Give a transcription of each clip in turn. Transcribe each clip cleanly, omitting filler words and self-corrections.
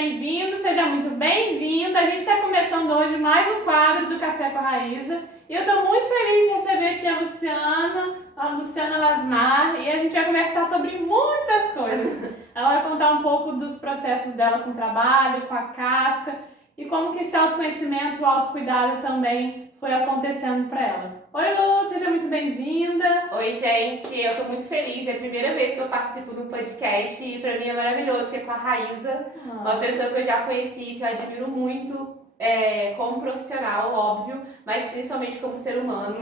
bem-vindo, seja muito bem-vinda. A gente está começando hoje mais um quadro do Café com a Raíza. E eu estou muito feliz de receber aqui a Luciana Lasmar, e a gente vai conversar sobre muitas coisas. Ela vai contar um pouco dos processos dela com o trabalho, com a casca, e como que esse autoconhecimento, o autocuidado também foi acontecendo para ela. Oi, Lu, seja muito bem-vinda. Oi, gente, eu tô muito feliz, é a primeira vez que eu participo de um podcast e pra mim é maravilhoso, porque é com a Raíza, uma pessoa que eu já conheci, que eu admiro muito como profissional, óbvio, mas principalmente como ser humano,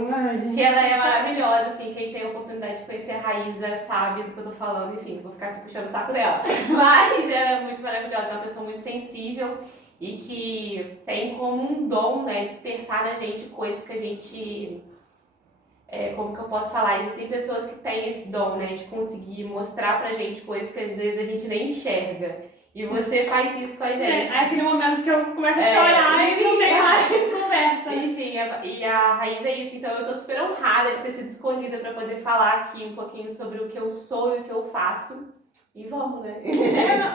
que ela é maravilhosa, assim, quem tem a oportunidade de conhecer a Raíza sabe do que eu tô falando, enfim, vou ficar aqui puxando o saco dela, mas ela é muito maravilhosa, é uma pessoa muito sensível e que tem como um dom, né, despertar na gente coisas que a gente... como que eu posso falar? Existem pessoas que têm esse dom, né, de conseguir mostrar pra gente coisas que às vezes a gente nem enxerga. E você faz isso com a gente. É aquele momento que eu começo a chorar e não tem mais conversa. Enfim, e a Raiz é isso. Então eu tô super honrada de ter sido escolhida pra poder falar aqui um pouquinho sobre o que eu sou e o que eu faço. E vamos, né?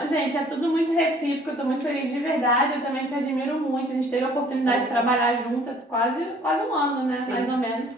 Gente, é tudo muito recíproco, eu tô muito feliz de verdade, eu também te admiro muito. A gente teve a oportunidade de trabalhar juntas quase um ano, né? Sim. Mais ou menos.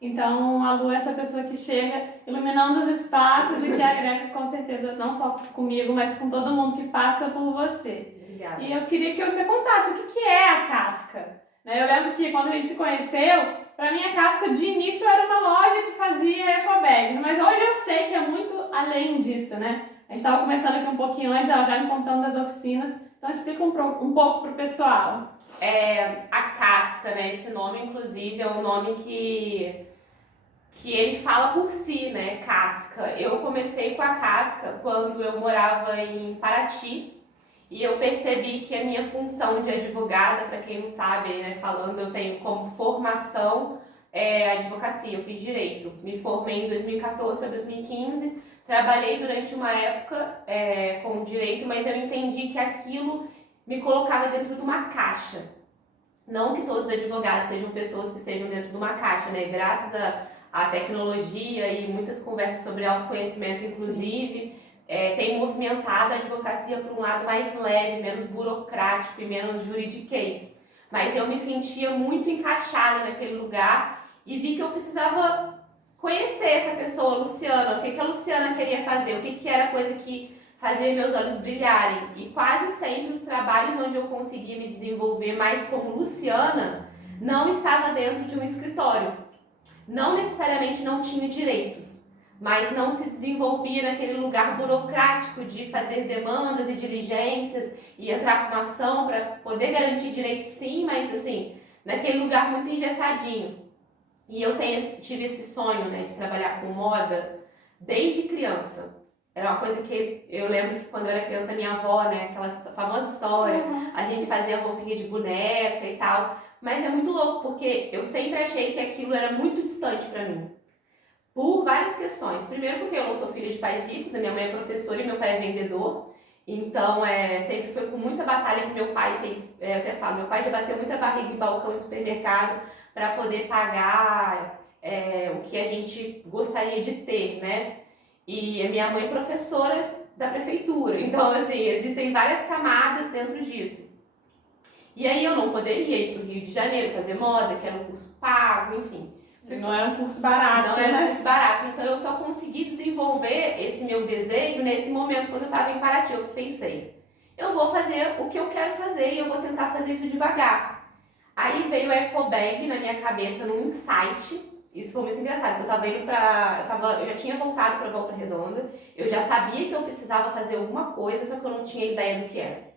Então, a Lu é essa pessoa que chega iluminando os espaços e que agrega com certeza, não só comigo, mas com todo mundo que passa por você. Obrigada. E eu queria que você contasse o que é a casca. Eu lembro que quando a gente se conheceu, pra mim a casca de início era uma loja que fazia ecobags, mas hoje eu sei que é muito além disso, né? A gente estava conversando aqui um pouquinho antes, ela já me contando das oficinas, então explica um pouco pro pessoal. A casca, né? Esse nome, inclusive, é um nome que ele fala por si, né? Casca. Eu comecei com a casca quando eu morava em Paraty e eu percebi que a minha função de advogada, para quem não sabe, né, falando, eu tenho como formação advocacia, eu fiz direito. Me formei em 2014 para 2015, trabalhei durante uma época com direito, mas eu entendi que aquilo me colocava dentro de uma caixa. Não que todos os advogados sejam pessoas que estejam dentro de uma caixa, né? Graças a tecnologia e muitas conversas sobre autoconhecimento, inclusive, tem movimentado a advocacia para um lado mais leve, menos burocrático e menos juridiquês. Mas eu me sentia muito encaixada naquele lugar e vi que eu precisava conhecer essa pessoa, Luciana, o que a Luciana queria fazer, o que era a coisa que fazia meus olhos brilharem. E quase sempre os trabalhos onde eu conseguia me desenvolver mais como Luciana não estava dentro de um escritório. Não necessariamente não tinha direitos, mas não se desenvolvia naquele lugar burocrático de fazer demandas e diligências e entrar com uma ação para poder garantir direitos, sim, mas assim, naquele lugar muito engessadinho. E eu tive esse sonho, né, de trabalhar com moda desde criança. Era uma coisa que eu lembro que quando eu era criança, minha avó, né, aquela famosa história, a gente fazia roupinha de boneca e tal. Mas é muito louco, porque eu sempre achei que aquilo era muito distante pra mim. Por várias questões. Primeiro porque eu não sou filha de pais ricos, né? Minha mãe é professora e meu pai é vendedor. Então, sempre foi com muita batalha que meu pai fez. Eu até falo, meu pai já bateu muita barriga em balcão de supermercado para poder pagar o que a gente gostaria de ter, né? E a minha mãe é professora da prefeitura. Então, assim, existem várias camadas dentro disso. E aí eu não poderia ir para o Rio de Janeiro fazer moda, que era um curso pago, enfim. Não era um curso barato. Não era um curso barato. Então eu só consegui desenvolver esse meu desejo nesse momento, quando eu estava em Paraty. Eu pensei, eu vou fazer o que eu quero fazer e eu vou tentar fazer isso devagar. Aí veio a ecobag na minha cabeça, num insight. Isso foi muito engraçado, eu já tinha voltado para Volta Redonda, eu já sabia que eu precisava fazer alguma coisa, só que eu não tinha ideia do que era.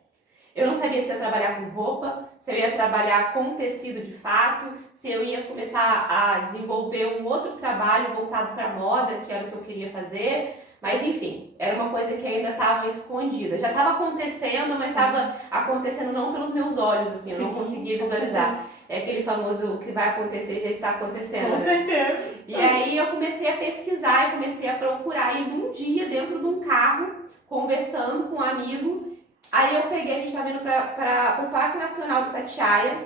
Eu não sabia se eu ia trabalhar com roupa, se eu ia trabalhar com tecido de fato, se eu ia começar a desenvolver um outro trabalho voltado para moda, que era o que eu queria fazer. Mas enfim, era uma coisa que ainda estava escondida. Já estava acontecendo, mas estava acontecendo não pelos meus olhos, assim, eu não conseguia visualizar. É aquele famoso, o que vai acontecer já está acontecendo. Com certeza. E aí eu comecei a pesquisar e comecei a procurar. E num dia, dentro de um carro, conversando com um amigo, aí eu peguei, a gente estava indo para o Parque Nacional do Itatiaia.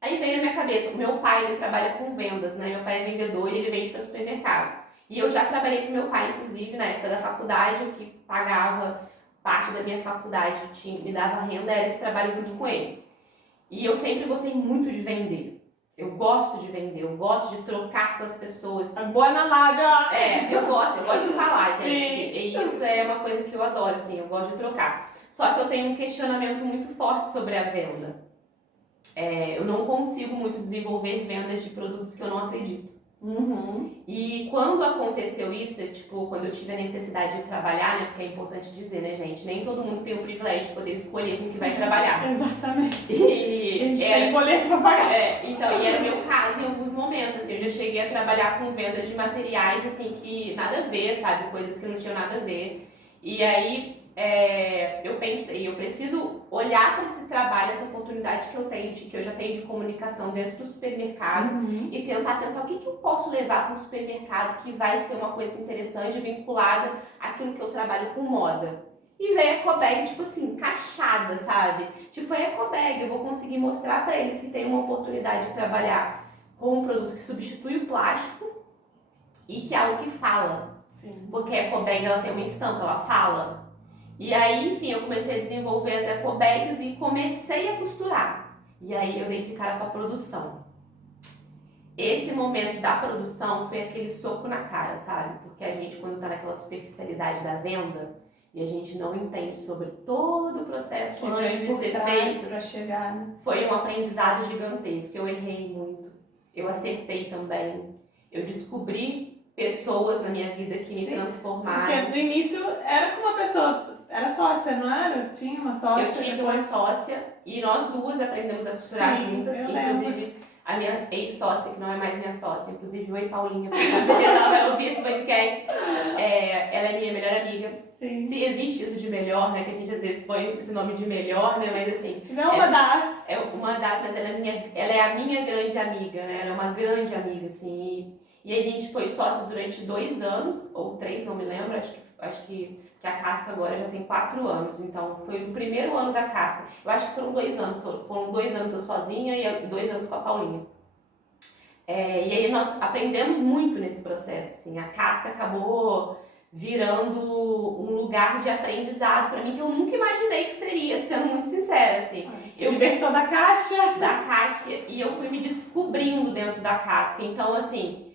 Aí veio na minha cabeça, o meu pai, ele trabalha com vendas, né? Meu pai é vendedor e ele vende para supermercado. E eu já trabalhei com meu pai, inclusive, na época da faculdade, o que pagava parte da minha faculdade me dava renda, era esse trabalho junto com ele. E eu sempre gostei muito de vender. Eu gosto de vender, eu gosto de trocar com as pessoas. É boa na lábia! Eu gosto de falar, gente. Sim. E isso é uma coisa que eu adoro, assim, eu gosto de trocar. Só que eu tenho um questionamento muito forte sobre a venda. Eu não consigo muito desenvolver vendas de produtos que eu não acredito. E quando aconteceu isso, quando eu tive a necessidade de trabalhar, né, porque é importante dizer, né, gente, nem todo mundo tem o privilégio de poder escolher com que vai trabalhar. Exatamente. E a gente tem boleto pra pagar. Então, e era meu caso em alguns momentos, assim, eu já cheguei a trabalhar com vendas de materiais, assim, que nada a ver, sabe, coisas que não tinham nada a ver. E aí, eu pensei, eu preciso olhar para esse trabalho, essa oportunidade que eu já tenho de comunicação dentro do supermercado e tentar pensar o que eu posso levar para o supermercado que vai ser uma coisa interessante, vinculada àquilo que eu trabalho com moda. E veio a Ecobag, tipo assim, encaixada, sabe? Tipo, a Ecobag, eu vou conseguir mostrar para eles que tem uma oportunidade de trabalhar com um produto que substitui o plástico e que é algo que fala. Sim. Porque a Ecobag, ela tem uma estampa, ela fala. E aí, enfim, eu comecei a desenvolver as ecobags e comecei a costurar. E aí eu dei de cara com a produção. Esse momento da produção foi aquele soco na cara, sabe? Porque a gente, quando tá naquela superficialidade da venda e a gente não entende sobre todo o processo antes de ser feito, pra chegar, né? foi um aprendizado gigantesco. Eu errei muito, eu acertei também, eu descobri pessoas na minha vida que me transformaram. Porque no início era com uma pessoa, era sócia, não era? Tinha uma sócia. Eu tive uma sócia e nós duas aprendemos a costurar juntas, inclusive a minha ex-sócia, que não é mais minha sócia, inclusive, oi Paulinha, porque com certeza ela vai ouvir esse podcast, ela é minha melhor amiga. Sim. Se existe isso de melhor, né, que a gente às vezes põe esse nome de melhor, né, mas assim... Não uma das. É uma das, mas ela é a minha grande amiga, né, ela é uma grande amiga, assim, e a gente foi sócia durante 2 anos, ou 3, não me lembro, acho que a Casca agora já tem 4 anos, então foi o primeiro ano da Casca. Eu acho que foram 2 anos, eu sozinha e 2 anos com a Paulinha. E aí nós aprendemos muito nesse processo, assim, a Casca acabou virando um lugar de aprendizado para mim que eu nunca imaginei que seria, sendo muito sincera, assim. Eu libertou da caixa. Da caixa, e eu fui me descobrindo dentro da Casca, então assim,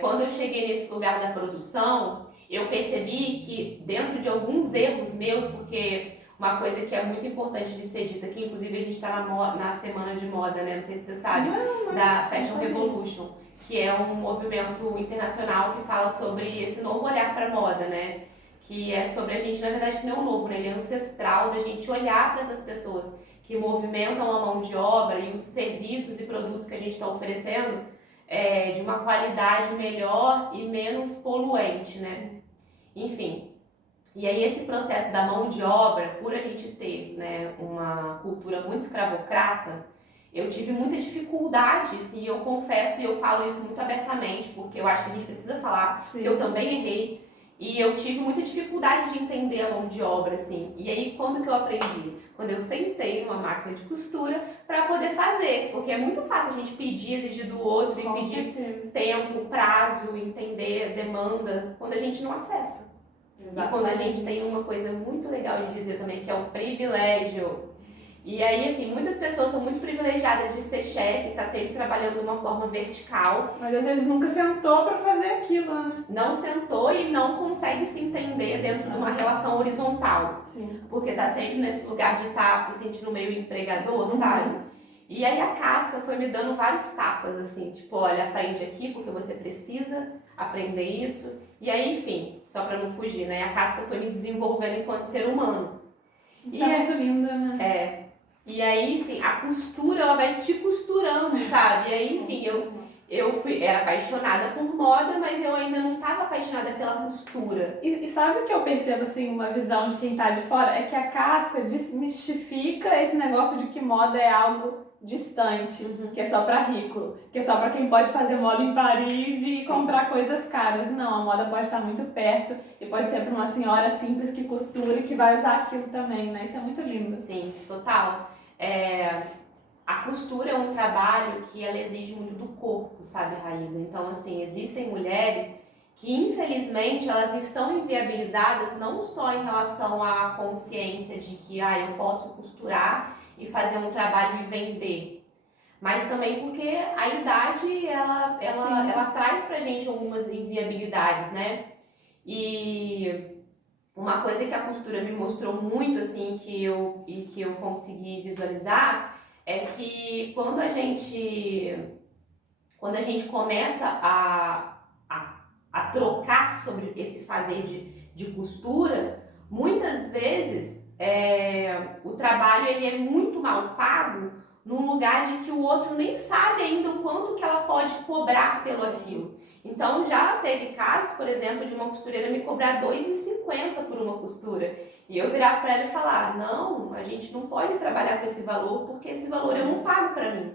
quando eu cheguei nesse lugar da produção, eu percebi que dentro de alguns erros meus, porque uma coisa que é muito importante de ser dita aqui, inclusive a gente está na semana de moda, né? Não sei se você sabe, da Fashion Revolution, que é um movimento internacional que fala sobre esse novo olhar para moda, né? Que é sobre a gente, na verdade, que não é um novo, né? Ele é ancestral da gente olhar para essas pessoas que movimentam a mão de obra e os serviços e produtos que a gente está oferecendo de uma qualidade melhor e menos poluente, né? Enfim, e aí esse processo da mão de obra, por a gente ter, né, uma cultura muito escravocrata, eu tive muita dificuldade, e eu confesso e eu falo isso muito abertamente, porque eu acho que a gente precisa falar, que eu também errei, e eu tive muita dificuldade de entender a mão de obra, assim. E aí, quando que eu aprendi? Quando eu sentei numa máquina de costura para poder fazer, porque é muito fácil a gente pedir, exigir do outro e pedir tempo, prazo, entender demanda, quando a gente não acessa. Exatamente. E quando a gente tem uma coisa muito legal de dizer também, que é o privilégio. E aí, assim, muitas pessoas são muito privilegiadas de ser chefe, tá sempre trabalhando de uma forma vertical. Mas às vezes nunca sentou pra fazer aquilo, né? Não sentou e não consegue se entender dentro de uma relação horizontal. Sim. Porque tá sempre nesse lugar de estar se sentindo meio empregador, sabe? E aí a Casca foi me dando vários tapas, assim, tipo, olha, aprende aqui porque você precisa aprender isso. E aí, enfim, só pra não fugir, né? A Casca foi me desenvolvendo enquanto ser humano. Isso é muito linda, né? E aí, assim, a costura, ela vai te costurando, sabe? E aí, enfim, era apaixonada por moda, mas eu ainda não estava apaixonada pela costura. E sabe o que eu percebo, assim, uma visão de quem tá de fora? É que a Casca desmistifica esse negócio de que moda é algo distante, que é só pra rico, que é só pra quem pode fazer moda em Paris e comprar coisas caras. Não, a moda pode estar muito perto e pode ser pra uma senhora simples que costura e que vai usar aquilo também, né? Isso é muito lindo. Sim, total. A costura é um trabalho que ela exige muito do corpo, sabe, Raíza? Então, assim, existem mulheres que infelizmente elas estão inviabilizadas não só em relação à consciência de que eu posso costurar e fazer um trabalho e vender, mas também porque a idade ela traz pra gente algumas inviabilidades, né? E uma coisa que a costura me mostrou muito assim que eu consegui visualizar é que quando a gente começa a trocar sobre esse fazer de costura, muitas vezes o trabalho ele é muito mal pago num lugar de que o outro nem sabe ainda o quanto que ela pode cobrar pelo aquilo. Então já teve casos, por exemplo, de uma costureira me cobrar R$2,50 por uma costura. E eu virar para ela e falar, não, a gente não pode trabalhar com esse valor, porque esse valor eu não pago para mim.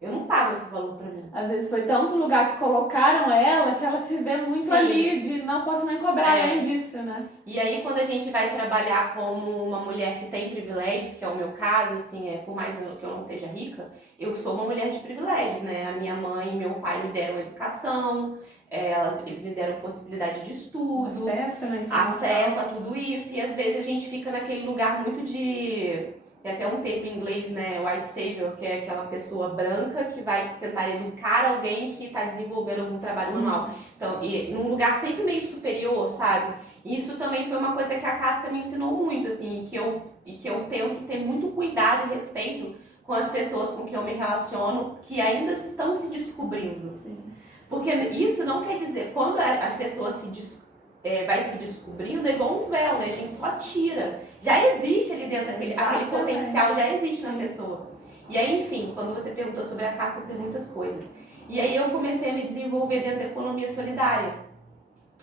Eu não pago esse valor pra mim. Às vezes foi tanto lugar que colocaram ela que ela se vê muito ali de não posso nem cobrar além disso, né? E aí quando a gente vai trabalhar como uma mulher que tem privilégios, que é o meu caso, assim, por mais que eu não seja rica, eu sou uma mulher de privilégios, né? A minha mãe e meu pai me deram educação, eles me deram possibilidade de estudo, acesso a tudo isso, e às vezes a gente fica naquele lugar muito de... Tem até um termo em inglês, né, white savior, que é aquela pessoa branca que vai tentar educar alguém que está desenvolvendo algum trabalho manual. Então, e num lugar sempre meio superior, sabe? E isso também foi uma coisa que a casca me ensinou muito, assim, e que eu tento ter muito cuidado e respeito com as pessoas com quem eu me relaciono, que ainda estão se descobrindo. Sim. Porque isso não quer dizer, quando as pessoas vai se descobrindo, é igual um véu, né? A gente só tira. Já existe ali dentro, aquele potencial já existe na pessoa. E aí, enfim, quando você perguntou sobre a casca ser muitas coisas. E aí eu comecei a me desenvolver dentro da economia solidária.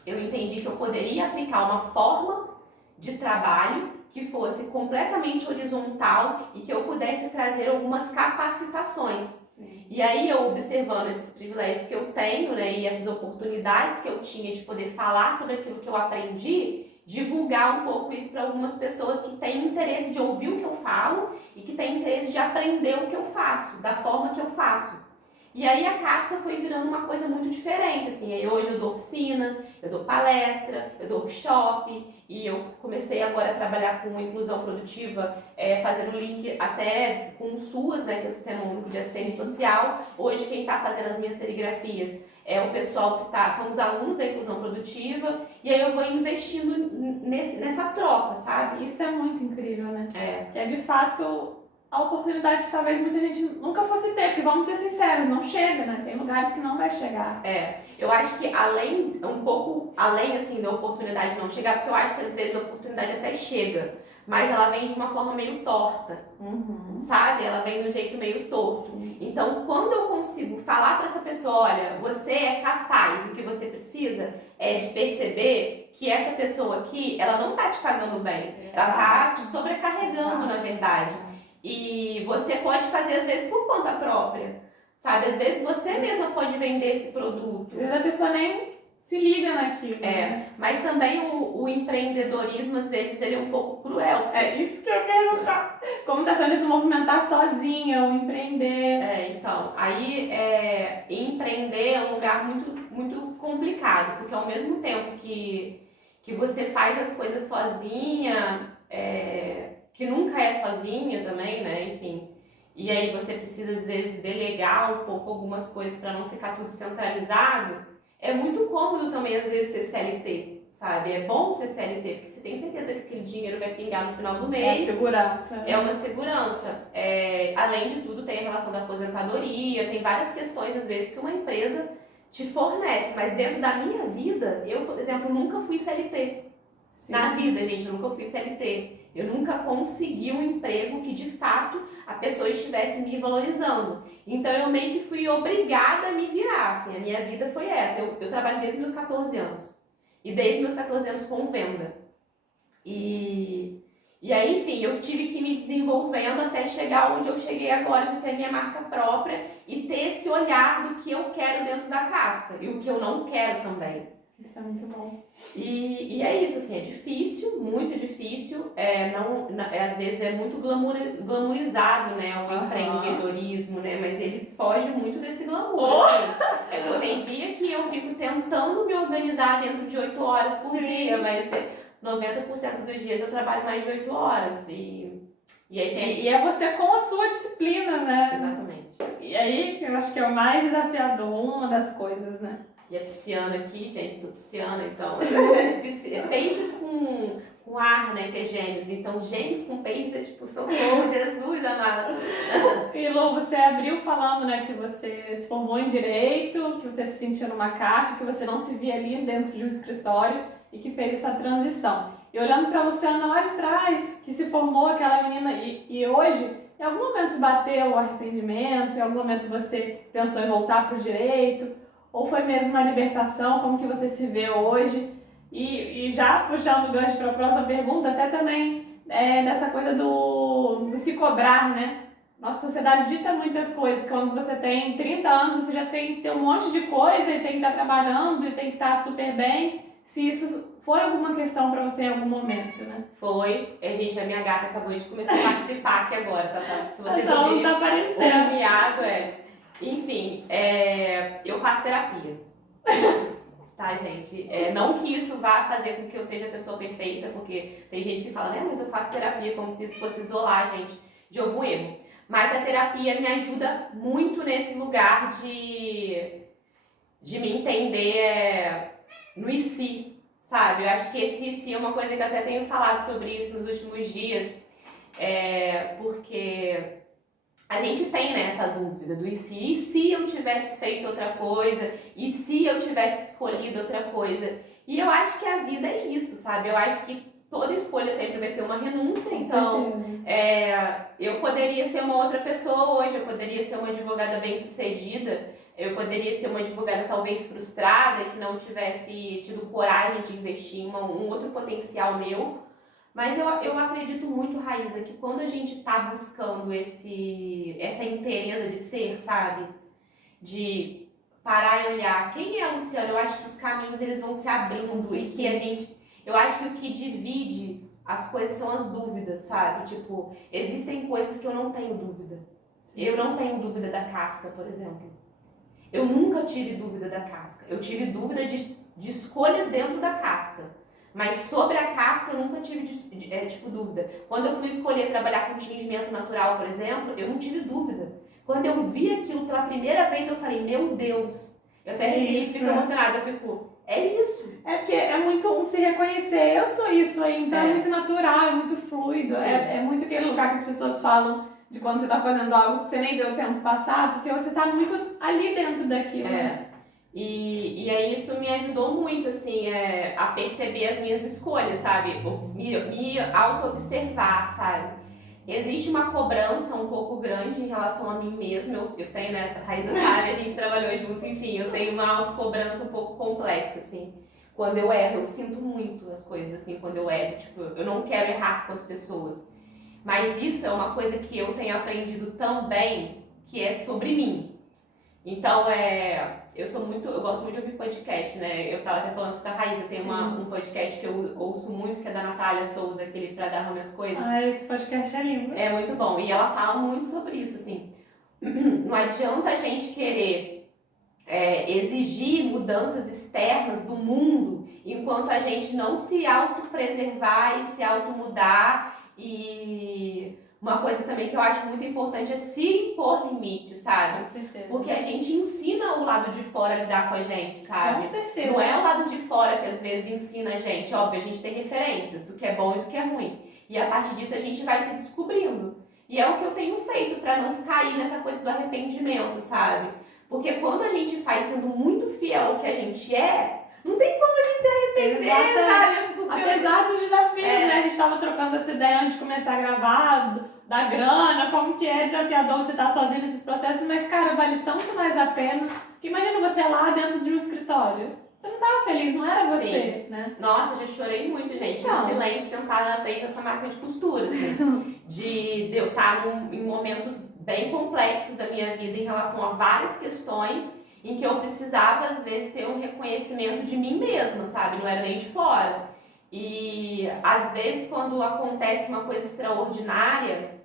Eu entendi que eu poderia aplicar uma forma de trabalho que fosse completamente horizontal e que eu pudesse trazer algumas capacitações. E aí eu observando esses privilégios que eu tenho, né, e essas oportunidades que eu tinha de poder falar sobre aquilo que eu aprendi, divulgar um pouco isso para algumas pessoas que têm interesse de ouvir o que eu falo e que têm interesse de aprender o que eu faço, da forma que eu faço. E aí a casca foi virando uma coisa muito diferente, assim, aí hoje eu dou oficina, eu dou palestra, eu dou workshop, e eu comecei agora a trabalhar com inclusão produtiva, fazendo link até com o SUAS, né, que é o Sistema Único de Assistência Social. Hoje quem está fazendo as minhas serigrafias é o pessoal que são os alunos da inclusão produtiva, e aí eu vou investindo nessa troca, sabe? Isso é muito incrível, né? Que é de fato a oportunidade que talvez muita gente nunca fosse ter, porque vamos ser sinceros, não chega, né? Tem lugares que não vai chegar. Eu acho que um pouco além assim da oportunidade não chegar, porque eu acho que às vezes a oportunidade até chega, mas ela vem de uma forma meio torta, sabe? Ela vem de um jeito meio torto. Então, quando eu consigo falar para essa pessoa, olha, você é capaz, o que você precisa é de perceber que essa pessoa aqui, ela não tá te pagando bem, ela tá te sobrecarregando, na verdade. E você pode fazer às vezes por conta própria, sabe? Às vezes você mesma pode vender esse produto. Às vezes a pessoa nem se liga naquilo. Né? Mas também o empreendedorismo, às vezes, ele é um pouco cruel. É isso que eu ia perguntar. Como está sendo se movimentar sozinha, ou empreender? Então, aí empreender é um lugar muito, muito complicado, porque ao mesmo tempo que você faz as coisas sozinha, que nunca é sozinha também, né, enfim, e aí você precisa às vezes delegar um pouco algumas coisas para não ficar tudo centralizado, é muito cômodo também às vezes ser CLT, sabe? É bom ser CLT, porque você tem certeza que aquele dinheiro vai pingar no final do mês. É segurança. É uma segurança. Além de tudo, tem a relação da aposentadoria, tem várias questões às vezes que uma empresa te fornece, mas dentro da minha vida, eu, por exemplo, nunca fui CLT. Sim. Na vida, gente, eu nunca fui CLT. Eu nunca consegui um emprego que, de fato, a pessoa estivesse me valorizando. Então, eu meio que fui obrigada a me virar, assim, a minha vida foi essa. Eu trabalho desde meus 14 anos. E desde meus 14 anos com venda. E aí, enfim, eu tive que ir me desenvolvendo até chegar onde eu cheguei agora, de ter minha marca própria e ter esse olhar do que eu quero dentro da casca e o que eu não quero também. Isso é muito bom. E é isso, assim, é difícil, muito difícil, às vezes é muito glamourizado, né, o empreendedorismo, né, mas ele foge muito desse glamour, assim. Tem dia que eu fico tentando me organizar dentro de 8 horas por dia, mas 90% dos dias eu trabalho mais de 8 horas, e aí tem... E é você com a sua disciplina, né? Exatamente. E aí que eu acho que é o mais desafiador, uma das coisas, né? E a pisciana aqui, gente, sou pisciana, então... peixes com ar, né, que é gêmeos. Então, gêmeos com peixes é tipo, socorro, Jesus amado. E Lu, você abriu falando, né, que você se formou em Direito, que você se sentia numa caixa, que você não se via ali dentro de um escritório e que fez essa transição. E olhando pra Luciana lá de trás, que se formou aquela menina e hoje, em algum momento bateu o arrependimento, em algum momento você pensou em voltar pro Direito, ou foi mesmo uma libertação, como que você se vê hoje? E já puxando o gancho para a próxima pergunta, até também nessa coisa do se cobrar, né? Nossa sociedade dita muitas coisas. Quando você tem 30 anos, você já tem que ter um monte de coisa e tem que estar trabalhando e tem que estar super bem. Se isso foi alguma questão para você em algum momento, né? Foi. Gente, a minha gata acabou de começar a participar aqui agora, tá? Sabe? Se vocês não ouvirem tá aparecendo. o miado, Enfim, eu faço terapia. Tá, gente? Não que isso vá fazer com que eu seja a pessoa perfeita, porque tem gente que fala, né, mas eu faço terapia como se isso fosse isolar a gente de algum erro. Mas a terapia me ajuda muito nesse lugar de me entender no e se, sabe? Eu acho que esse e se é uma coisa que eu até tenho falado sobre isso nos últimos dias, porque a gente tem, né, essa dúvida do e se eu tivesse feito outra coisa, e se eu tivesse escolhido outra coisa. E eu acho que a vida é isso, sabe? Eu acho que toda escolha sempre vai ter uma renúncia, então eu poderia ser uma outra pessoa hoje, eu poderia ser uma advogada bem-sucedida, eu poderia ser uma advogada talvez frustrada, que não tivesse tido coragem de investir em um outro potencial meu. Mas eu acredito muito, Raíza, que quando a gente tá buscando essa inteireza de ser, sabe? De parar e olhar quem é a Luciana, eu acho que os caminhos eles vão se abrindo e que eu acho que o que divide as coisas são as dúvidas, sabe? Tipo, existem coisas que eu não tenho dúvida. Eu não tenho dúvida da casca, por exemplo. Eu nunca tive dúvida da casca. Eu tive dúvida de escolhas dentro da casca. Mas sobre a casca eu nunca tive dúvida. Quando eu fui escolher trabalhar com tingimento natural, por exemplo, eu não tive dúvida. Quando eu vi aquilo pela primeira vez, eu falei, meu Deus. Eu até fico emocionada, é isso. É porque é muito um se reconhecer, eu sou isso aí, então é muito natural, é muito fluido, é muito aquele lugar que as pessoas falam de quando você tá fazendo algo que você nem vê o tempo passar, porque você tá muito ali dentro daquilo, né? E aí isso me ajudou muito, assim, a perceber as minhas escolhas, sabe? Me auto-observar, sabe? Existe uma cobrança um pouco grande em relação a mim mesma. Eu tenho, né, a Raíza sabe, a gente trabalhou junto, enfim, eu tenho uma autocobrança um pouco complexa, assim. Quando eu erro, eu sinto muito as coisas, assim, quando eu erro. Tipo, eu não quero errar com as pessoas. Mas isso é uma coisa que eu tenho aprendido também, que é sobre mim. Então, eu gosto muito de ouvir podcast, né? Eu tava até falando isso com a Raíza, tem um podcast que eu ouço muito, que é da Natália Souza, aquele Pra Dar Nome às Coisas. Esse podcast é lindo. É muito bom. E ela fala muito sobre isso, assim. Não adianta a gente querer exigir mudanças externas do mundo enquanto a gente não se autopreservar e se automudar. E uma coisa também que eu acho muito importante é se impor limites, sabe? Com certeza. Porque a gente ensina o lado de fora a lidar com a gente, sabe? Com certeza. Não é o lado de fora que às vezes ensina a gente. Óbvio, a gente tem referências do que é bom e do que é ruim. E a partir disso a gente vai se descobrindo. E é o que eu tenho feito para não cair nessa coisa do arrependimento, sabe? Porque quando a gente faz sendo muito fiel ao que a gente não tem como a gente se arrepender, sabe? Apesar dos desafios, né? A gente tava trocando essa ideia antes de começar a gravar, da grana, como que é desafiador você estar sozinho nesses processos, mas, cara, vale tanto mais a pena. Porque imagina você lá dentro de um escritório. Você não tava feliz, não era você, né? Nossa, já chorei muito, gente. Em silêncio, sentada na frente dessa máquina de costura, assim. de eu estar em momentos bem complexos da minha vida em relação a várias questões em que eu precisava, às vezes, ter um reconhecimento de mim mesma, sabe? Não era nem de fora. E, às vezes, quando acontece uma coisa extraordinária,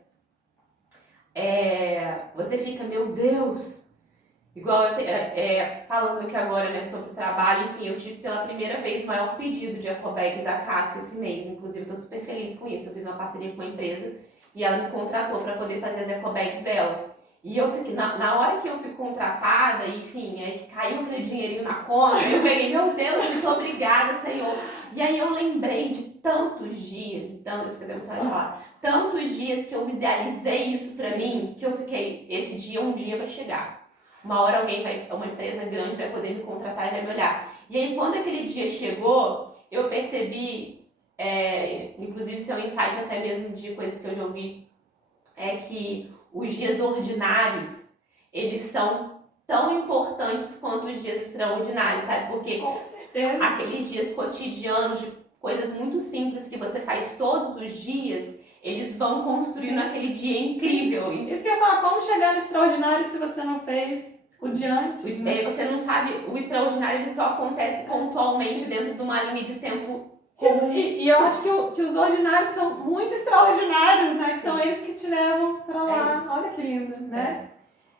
você fica, meu Deus... Igual falando aqui agora, né, sobre trabalho, enfim, eu tive pela primeira vez o maior pedido de ecobags da Casca esse mês. Inclusive, estou super feliz com isso. Eu fiz uma parceria com a empresa e ela me contratou para poder fazer as ecobags dela. E eu fiquei, na hora que eu fui contratada, enfim, que caiu aquele dinheirinho na conta, eu peguei, meu Deus, muito obrigada, Senhor. E aí eu lembrei de tantos dias, eu fico até emocionada de falar, tantos dias que eu idealizei isso para mim, que eu fiquei, esse dia, um dia vai chegar. Uma hora uma empresa grande vai poder me contratar e vai me olhar. E aí, quando aquele dia chegou, eu percebi, inclusive isso é um insight até mesmo de coisas que eu já ouvi, é que os dias ordinários, eles são tão importantes quanto os dias extraordinários, sabe? Porque Com certeza. Aqueles dias cotidianos, de coisas muito simples que você faz todos os dias, eles vão construindo aquele dia incrível. Isso que eu ia falar, como chegar no extraordinário se você não fez o de antes? Você não sabe, o extraordinário ele só acontece pontualmente dentro de uma linha de tempo comum. E eu acho que os ordinários são muito extraordinários, né? Que são eles que te levam pra lá. Olha que lindo, né?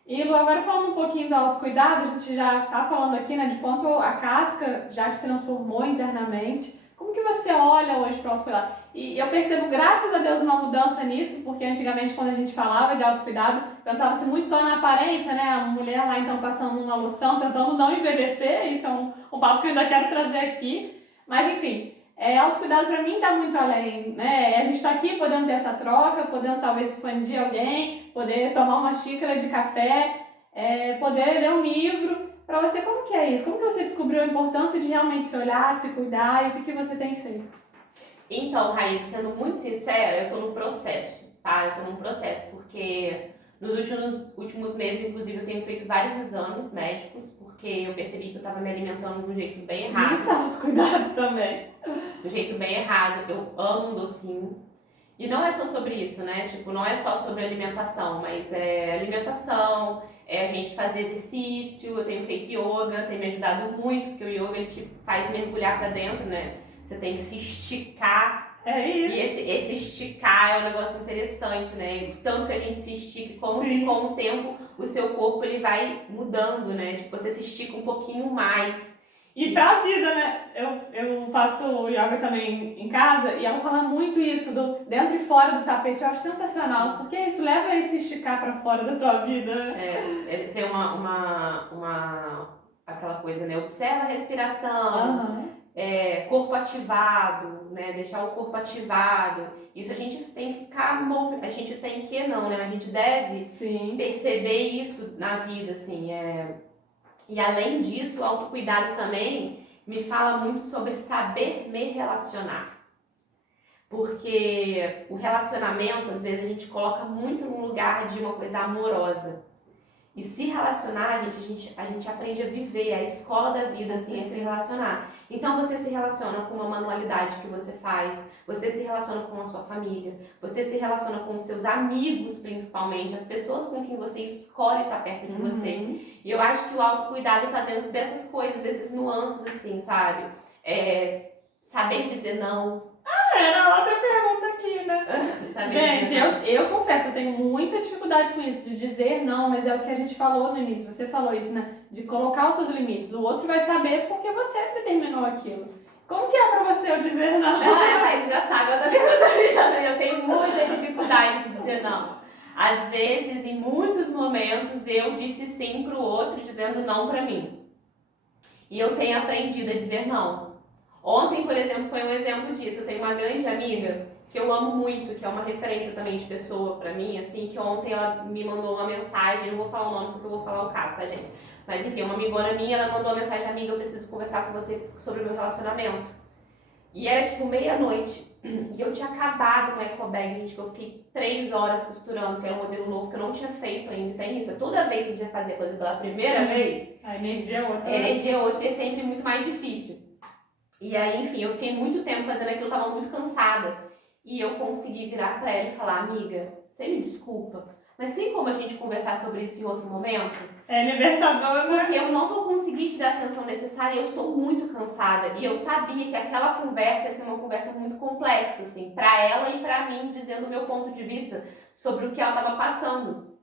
E Lu, agora falando um pouquinho do autocuidado, a gente já tá falando aqui, né, de quanto a casca já te transformou internamente. Como que você olha hoje para o autocuidado? E eu percebo, graças a Deus, uma mudança nisso, porque antigamente, quando a gente falava de autocuidado, pensava-se muito só na aparência, né? A mulher lá, então, passando uma loção, tentando não envelhecer. Isso é um papo que eu ainda quero trazer aqui. Mas, enfim, autocuidado para mim está muito além, né? A gente está aqui podendo ter essa troca, podendo talvez expandir alguém, poder tomar uma xícara de café, poder ler um livro. Para você, como que é isso? Como que você descobriu a importância de realmente se olhar, se cuidar e o que você tem feito? Então, Raíssa, sendo muito sincera, eu estou no processo, tá? Eu estou num processo, porque nos últimos meses, inclusive, eu tenho feito vários exames médicos, porque eu percebi que eu estava me alimentando de um jeito bem errado. Isso, autocuidado também. De um jeito bem errado. Eu amo um docinho. E não é só sobre isso, né? Tipo, não é só sobre alimentação, mas alimentação, a gente fazer exercício, eu tenho feito yoga, tem me ajudado muito, porque o yoga ele te faz mergulhar pra dentro, né? Você tem que se esticar. É isso. E esse esticar é um negócio interessante, né? Tanto que a gente se estica, como que com o tempo o seu corpo ele vai mudando, né? Tipo, você se estica um pouquinho mais. E pra vida, né? Eu faço yoga também em casa e ela fala muito isso, do dentro e fora do tapete. Eu acho sensacional, porque isso leva a se esticar pra fora da tua vida. Tem aquela coisa, né? Observa a respiração, corpo ativado, né? Deixar o corpo ativado. Isso a gente tem que ficar a gente tem que não, né? A gente deve perceber isso na vida, assim, E além disso, o autocuidado também me fala muito sobre saber me relacionar. Porque o relacionamento, às vezes, a gente coloca muito no lugar de uma coisa amorosa. E se relacionar, a gente aprende a viver, a escola da vida, assim, é se relacionar. Então, você se relaciona com uma manualidade que você faz, você se relaciona com a sua família, você se relaciona com os seus amigos, principalmente, as pessoas com quem você escolhe estar perto de você. E eu acho que o autocuidado está dentro dessas coisas, desses nuances, assim, sabe? Saber dizer não. Era outra pergunta aqui, né? Gente, eu confesso, eu tenho muita dificuldade com isso, de dizer não, mas é o que a gente falou no início, você falou isso, né? De colocar os seus limites. O outro vai saber porque você determinou aquilo. Como que é pra você eu dizer não? Você já sabe, eu tenho muita dificuldade de dizer não. Às vezes, em muitos momentos, eu disse sim pro outro, dizendo não pra mim. E eu tenho aprendido a dizer não. Ontem, por exemplo, foi um exemplo disso. Eu tenho uma grande amiga que eu amo muito, que é uma referência também de pessoa pra mim, assim, que ontem ela me mandou uma mensagem, eu não vou falar o nome porque eu vou falar o caso, tá, gente? Mas enfim, uma amigona minha, ela mandou uma mensagem: amiga, eu preciso conversar com você sobre o meu relacionamento. E era tipo meia-noite, e eu tinha acabado com a ecobag, gente, que eu fiquei 3 horas costurando, que era um modelo novo que eu não tinha feito ainda. Tem isso, toda vez que a gente vai fazer coisa pela primeira vez, a energia é outra. A energia é outra e é sempre muito mais difícil. E aí, enfim, eu fiquei muito tempo fazendo aquilo, eu tava muito cansada. E eu consegui virar pra ela e falar: amiga, você me desculpa, mas tem como a gente conversar sobre isso em outro momento? É libertador, né? Porque eu não vou conseguir te dar a atenção necessária e eu estou muito cansada. E eu sabia que aquela conversa ia ser uma conversa muito complexa, assim, pra ela e pra mim, dizendo o meu ponto de vista sobre o que ela estava passando.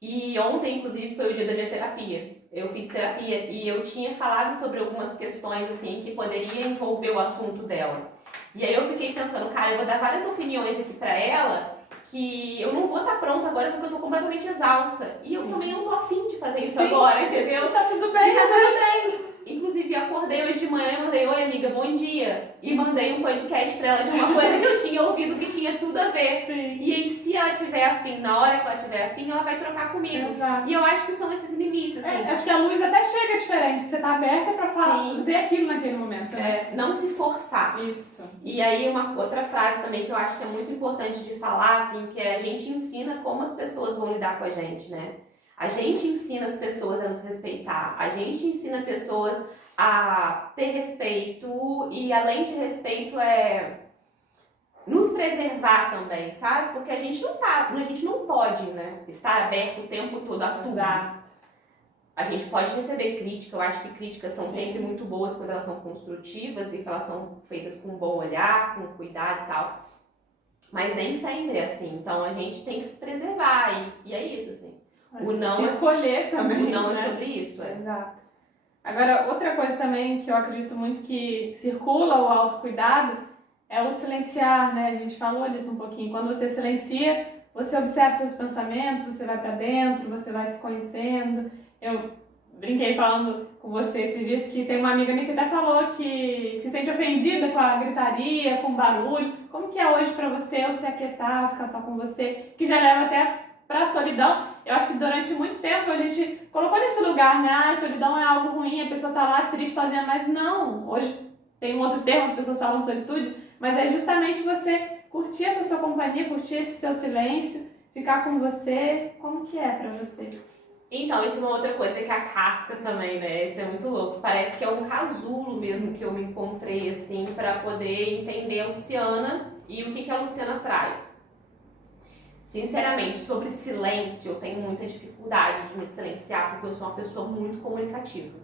E ontem, inclusive, foi o dia da minha terapia. Eu fiz terapia e eu tinha falado sobre algumas questões, assim, que poderia envolver o assunto dela. E aí eu fiquei pensando, cara, eu vou dar várias opiniões aqui pra ela que eu não vou estar pronta agora porque eu tô completamente exausta. E eu também não tô afim de fazer isso agora, entendeu? Tá tudo bem. E tá tudo bem. Inclusive, acordei hoje de manhã e mandei, oi amiga, bom dia. E mandei um podcast pra ela de uma coisa que eu tinha ouvido que tinha tudo a ver. Sim. E aí, se ela tiver afim, na hora que ela tiver afim, ela vai trocar comigo. Exato. E eu acho que são esses limites, assim. Acho que a luz até chega diferente, que você tá aberta pra falar, Sim. dizer aquilo naquele momento, né? Não se forçar. Isso. E aí, uma outra frase também que eu acho que é muito importante de falar, assim, que é a gente ensina como as pessoas vão lidar com a gente, né? A gente ensina as pessoas a nos respeitar, a gente ensina pessoas a ter respeito e, além de respeito, nos preservar também, sabe? Porque a gente não pode, né, estar aberto o tempo todo a tudo. Exato. A gente pode receber crítica, eu acho que críticas são Sim. sempre muito boas quando elas são construtivas e que elas são feitas com um bom olhar, com cuidado e tal. Mas nem sempre é assim, então a gente tem que se preservar e é isso, assim. Mas O não se escolher também, O não né? é sobre isso, Exato. Agora, outra coisa também que eu acredito muito que circula o autocuidado é o silenciar, né? A gente falou disso um pouquinho. Quando você silencia, você observa seus pensamentos, você vai pra dentro, você vai se conhecendo. Eu brinquei falando com você esses dias que tem uma amiga minha que até falou que se sente ofendida com a gritaria, com o barulho. Como que é hoje pra você ou se aquietar, ficar só com você, que já leva até pra solidão? Eu acho que durante muito tempo a gente colocou nesse lugar, né? Ah, solidão é algo ruim, a pessoa tá lá triste, sozinha, mas não. Hoje tem um outro termo, as pessoas falam solitude, mas é justamente você curtir essa sua companhia, curtir esse seu silêncio, ficar com você. Como que é pra você? Então, isso é uma outra coisa que a casca também, né? Isso é muito louco. Parece que é um casulo mesmo que eu me encontrei, assim, pra poder entender a Luciana e o que a Luciana traz. Sinceramente, sobre silêncio, eu tenho muita dificuldade de me silenciar porque eu sou uma pessoa muito comunicativa.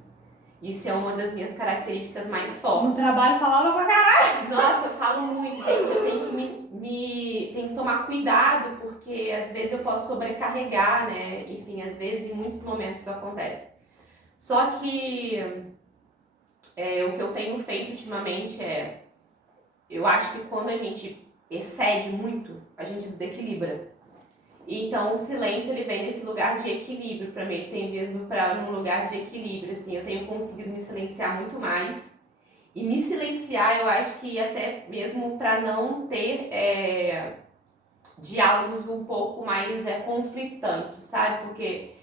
Isso é uma das minhas características mais fortes. No trabalho falava pra caralho. Nossa, eu falo muito, gente. Eu tenho que tenho que tomar cuidado porque às vezes eu posso sobrecarregar, né? Enfim, às vezes em muitos momentos isso acontece. Só que o que eu tenho feito ultimamente eu acho que quando a gente excede muito, a gente desequilibra. Então, o silêncio, ele vem desse lugar de equilíbrio para mim, ele tem vindo para um lugar de equilíbrio, assim, eu tenho conseguido me silenciar muito mais. E me silenciar, eu acho que até mesmo para não ter diálogos um pouco mais conflitantes, sabe? Porque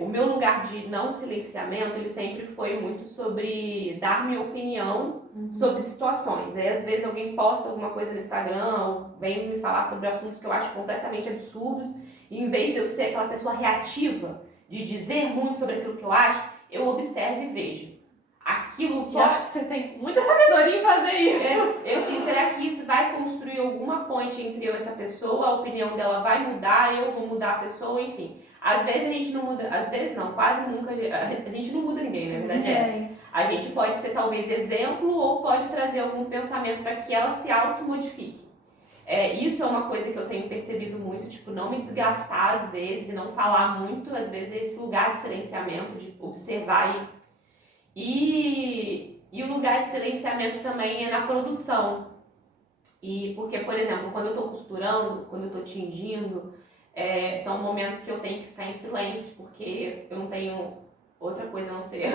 o meu lugar de não silenciamento, ele sempre foi muito sobre dar minha opinião sobre situações. Aí, às vezes, alguém posta alguma coisa no Instagram ou vem me falar sobre assuntos que eu acho completamente absurdos e, em vez de eu ser aquela pessoa reativa, de dizer muito sobre aquilo que eu acho, eu observo e vejo. Aquilo pode... acho que você tem muita sabedoria em fazer isso. Eu sei, será que isso vai construir alguma ponte entre eu e essa pessoa? A opinião dela vai mudar, eu vou mudar a pessoa, enfim. Às vezes a gente não muda, às vezes não, quase nunca, a gente não muda ninguém, na verdade é essa. A gente pode ser talvez exemplo ou pode trazer algum pensamento para que ela se automodifique. Isso é uma coisa que eu tenho percebido muito, tipo, não me desgastar às vezes e não falar muito, às vezes esse lugar de silenciamento, de observar e o lugar de silenciamento também é na produção. E porque, por exemplo, quando eu tô costurando, quando eu tô tingindo, são momentos que eu tenho que ficar em silêncio, porque eu não tenho outra coisa a não ser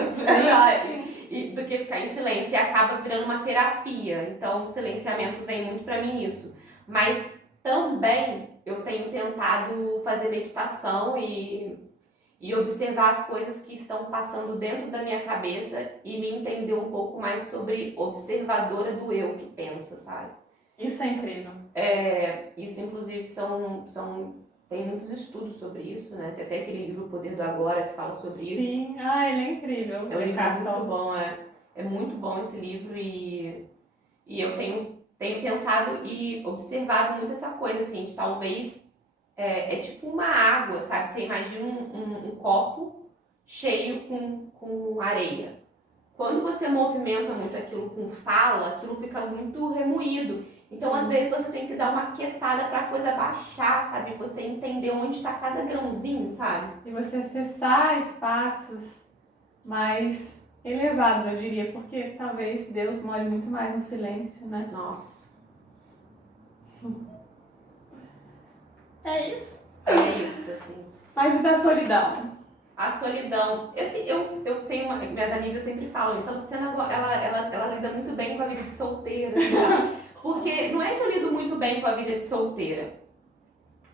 do que ficar em silêncio. E acaba virando uma terapia. Então, o silenciamento vem muito pra mim isso. Mas também eu tenho tentado fazer meditação e observar as coisas que estão passando dentro da minha cabeça e me entender um pouco mais sobre observadora do eu que pensa, sabe? Isso é incrível. Isso, inclusive, tem muitos estudos sobre isso, né? Tem até aquele livro O Poder do Agora que fala sobre isso. Sim, ele é incrível. É um livro muito bom, é muito bom esse livro e eu tenho pensado e observado muito essa coisa, assim, de talvez é tipo uma água, sabe? Você imagina um copo cheio com areia. Quando você movimenta muito aquilo com fala, aquilo fica muito remoído. Então, às vezes, você tem que dar uma quietada para a coisa baixar, sabe? Você entender onde está cada grãozinho, sabe? E você acessar espaços mais elevados, eu diria, porque talvez Deus more muito mais no silêncio, né? Nossa. É isso. É isso, assim. Mas e da solidão? A solidão. Eu tenho minhas amigas sempre falam isso. A Luciana, ela lida muito bem com a vida de solteira. Assim, porque não é que eu lido muito bem com a vida de solteira.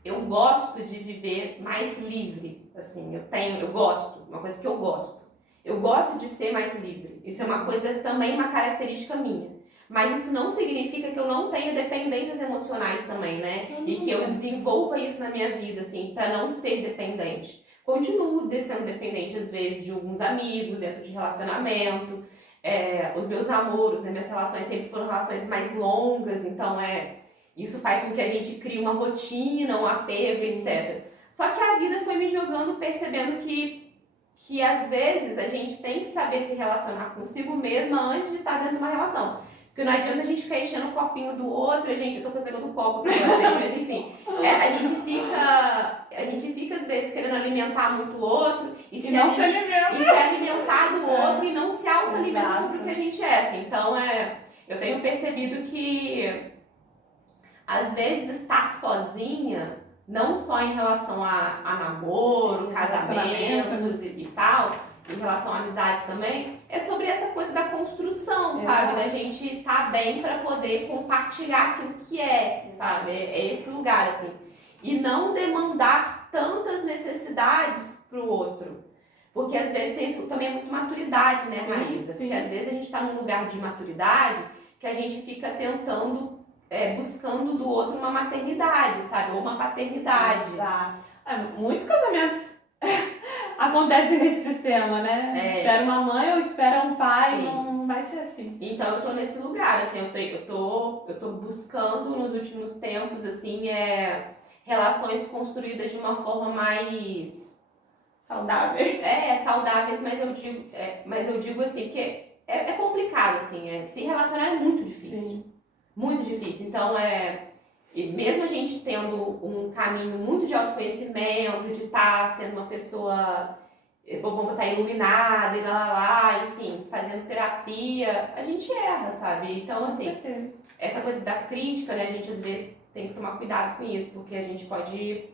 Eu gosto de viver mais livre. Assim, eu gosto, uma coisa que eu gosto. Eu gosto de ser mais livre. Isso é uma coisa também, uma característica minha. Mas isso não significa que eu não tenha dependências emocionais também, né? E que eu desenvolva isso na minha vida, assim, para não ser dependente. Continuo sendo dependente, às vezes, de alguns amigos, dentro de relacionamento. Os meus namoros, né, minhas relações sempre foram relações mais longas, então isso faz com que a gente crie uma rotina, um apego, etc. Só que a vida foi me jogando, percebendo que às vezes a gente tem que saber se relacionar consigo mesma antes de estar dentro de uma relação. Porque não adianta a gente ficar enchendo o copinho do outro, eu tô com esse negócio do copo aqui pra frente, mas enfim, a gente fica às vezes querendo alimentar muito o outro e se alimentar do outro e não se autoalimentar sobre o que a gente é, assim. Então eu tenho percebido que às vezes estar sozinha, não só em relação a namoro, casamentos e tal, em relação a amizades também, é sobre essa coisa da construção, sabe? Da gente estar bem para poder compartilhar aquilo que sabe? É esse lugar, assim. E não demandar tantas necessidades pro outro. Porque às vezes tem isso também muito maturidade, né, Raíza? Porque às vezes a gente está num lugar de maturidade que a gente fica tentando, buscando do outro uma maternidade, sabe? Ou uma paternidade. Exato. Muitos casamentos acontecem nesse sistema, né? Espera uma mãe ou espera um pai, não vai ser assim. Então eu tô nesse lugar, assim, eu tô buscando nos últimos tempos, assim, relações construídas de uma forma mais saudáveis. Saudáveis, mas eu digo assim, que é complicado, assim, se relacionar é muito difícil. Sim. Muito difícil. Então e mesmo a gente tendo um caminho muito de autoconhecimento, de estar sendo uma pessoa, vamos botar, iluminada e enfim, fazendo terapia, a gente erra, sabe? Então, assim, essa coisa da crítica, né, a gente às vezes tem que tomar cuidado com isso, porque a gente pode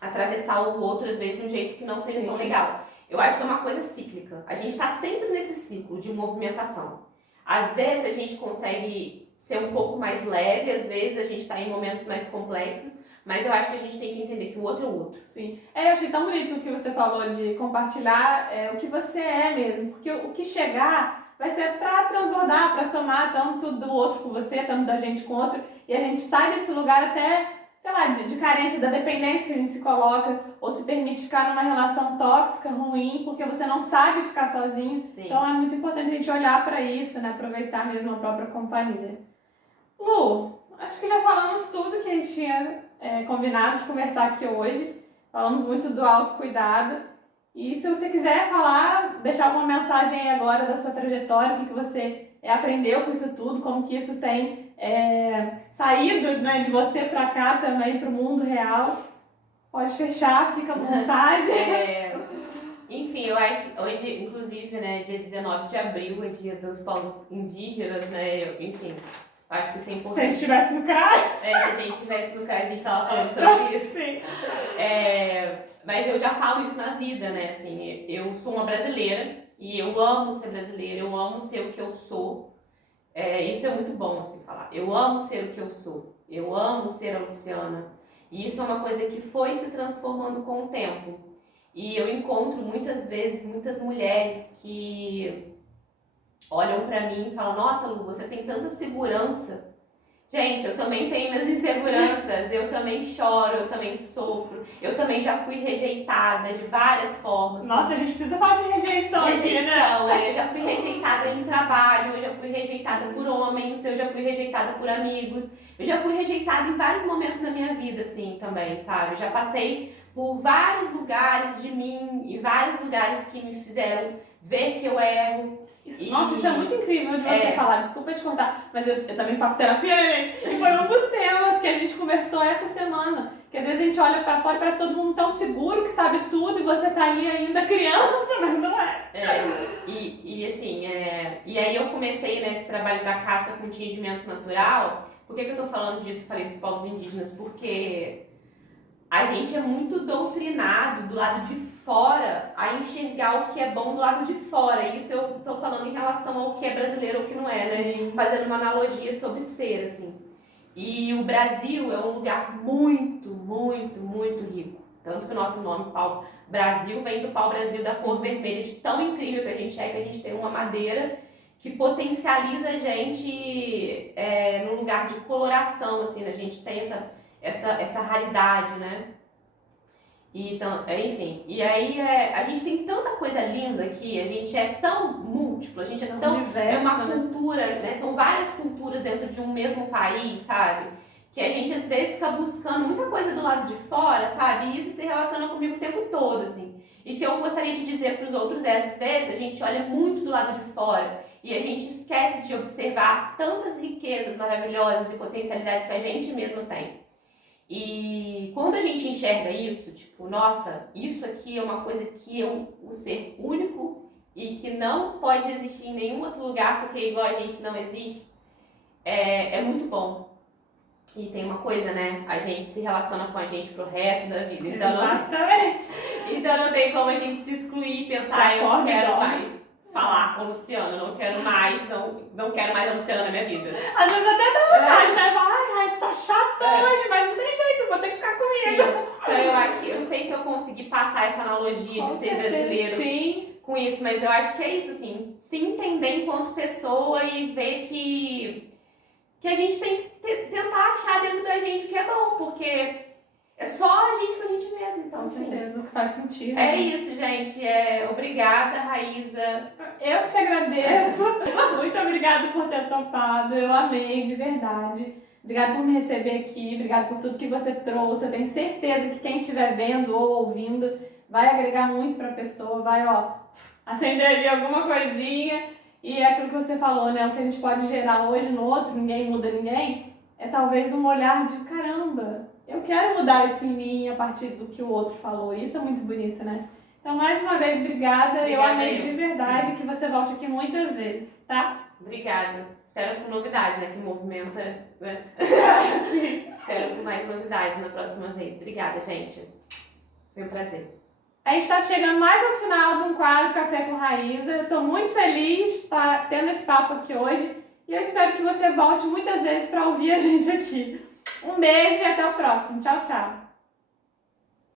atravessar o outro, às vezes, de um jeito que não seja tão legal. Eu acho que é uma coisa cíclica. A gente está sempre nesse ciclo de movimentação. Às vezes a gente consegue ser um pouco mais leve, às vezes a gente está em momentos mais complexos, mas eu acho que a gente tem que entender que o outro é o outro. Sim. Eu achei tão bonito o que você falou de compartilhar o que você é mesmo, porque o que chegar vai ser para transbordar, para somar tanto do outro com você, tanto da gente com o outro, e a gente sai desse lugar até, sei lá, de carência, da dependência que a gente se coloca, ou se permite ficar numa relação tóxica, ruim, porque você não sabe ficar sozinho. Sim. Então é muito importante a gente olhar para isso, né? Aproveitar mesmo a própria companhia. Lu, acho que já falamos tudo que a gente tinha combinado de conversar aqui hoje. Falamos muito do autocuidado. E se você quiser falar, deixar alguma mensagem aí agora da sua trajetória, o que você aprendeu com isso tudo, como que isso tem saído, né, de você para cá também, para o mundo real. Pode fechar, fica à vontade. Enfim, eu acho que hoje, inclusive, né, dia 19 de abril, é dia dos povos indígenas, né, enfim, acho que isso é importante. Se a gente estivesse no CRAS. Se a gente estivesse no CRAS, a gente estava falando sobre isso. Sim. Mas eu já falo isso na vida, né, assim, eu sou uma brasileira e eu amo ser brasileira, eu amo ser o que eu sou. Isso é muito bom, assim, falar. Eu amo ser o que eu sou, eu amo ser a Luciana. E isso é uma coisa que foi se transformando com o tempo. E eu encontro muitas vezes muitas mulheres que olham pra mim e falam: nossa, Lu, você tem tanta segurança. Gente, eu também tenho minhas inseguranças, eu também choro, eu também sofro, eu também já fui rejeitada de várias formas. Nossa, a gente precisa falar de rejeição aqui, né? Eu já fui rejeitada em trabalho, eu já fui rejeitada por homens, eu já fui rejeitada por amigos, Eu já fui rejeitada em vários momentos da minha vida, assim, também, sabe? Já passei por vários lugares de mim e vários lugares que me fizeram ver que eu erro. Nossa, isso é muito incrível de você falar, desculpa te contar, mas eu também faço terapia, né, gente? E foi um dos temas que a gente conversou essa semana. Que às vezes a gente olha pra fora e parece todo mundo tão seguro que sabe tudo e você tá ali ainda criança, mas não é. E aí eu comecei nesse trabalho da casca com tingimento natural. Por que eu tô falando disso? Eu falei dos povos indígenas, porque a gente é muito doutrinado do lado de fora a enxergar o que é bom do lado de fora. E isso eu tô falando em relação ao que é brasileiro ou o que não é, né? Sim. Fazendo uma analogia sobre ser, assim. E o Brasil é um lugar muito, muito, muito rico. Tanto que o nosso nome, pau Brasil, vem do pau-brasil da cor vermelha, de tão incrível que a gente é, que a gente tem uma madeira que potencializa a gente num lugar de coloração, assim, a gente tem essa raridade, né? E, então, enfim, e aí a gente tem tanta coisa linda aqui, a gente é tão múltiplo, a gente é tão diverso, é uma né? cultura, né? São várias culturas dentro de um mesmo país, sabe? Que a gente às vezes fica buscando muita coisa do lado de fora, sabe? E isso se relaciona comigo o tempo todo, assim. E que eu gostaria de dizer para os outros às vezes a gente olha muito do lado de fora e a gente esquece de observar tantas riquezas maravilhosas e potencialidades que a gente mesmo tem. E quando a gente enxerga isso, tipo, nossa, isso aqui é uma coisa que o ser único e que não pode existir em nenhum outro lugar porque igual a gente não existe, é muito bom. E tem uma coisa, né? A gente se relaciona com a gente pro resto da vida. Então Exatamente. então não tem como a gente se excluir e pensar, eu não quero mais falar com o Luciano, não quero mais, não quero mais a Luciana na minha vida. Às vezes até dá vontade, né? Fala, ai, você tá chata hoje, mas não tem jeito, vou ter que ficar comigo. Sim. Então eu acho que, eu não sei se eu consegui passar essa analogia de ser brasileiro com isso, mas eu acho que é isso, assim, se entender enquanto pessoa e ver que a gente tem que tentar achar dentro da gente o que é bom, porque é só a gente pra gente mesmo, então, Com certeza, o que faz sentido. É isso, gente. Obrigada, Raíza. Eu que te agradeço. Muito obrigada por ter topado. Eu amei, de verdade. Obrigada por me receber aqui. Obrigada por tudo que você trouxe. Eu tenho certeza que quem estiver vendo ou ouvindo vai agregar muito pra pessoa. Vai, acender ali alguma coisinha. E é aquilo que você falou, né? O que a gente pode gerar hoje no outro, ninguém muda ninguém, é talvez um olhar de caramba. Eu quero mudar isso em mim a partir do que o outro falou. Isso é muito bonito, né? Então, mais uma vez, obrigada. Eu amei de verdade que você volte aqui muitas vezes, tá? Obrigada. Espero com novidades, né? Que o movimento né? Sim. Espero com mais novidades na próxima vez. Obrigada, gente. Foi um prazer. A gente está chegando mais ao final de um quadro Café com Raíza. Eu estou muito feliz de estar tendo esse papo aqui hoje. E eu espero que você volte muitas vezes para ouvir a gente aqui. Um beijo e até o próximo. Tchau, tchau.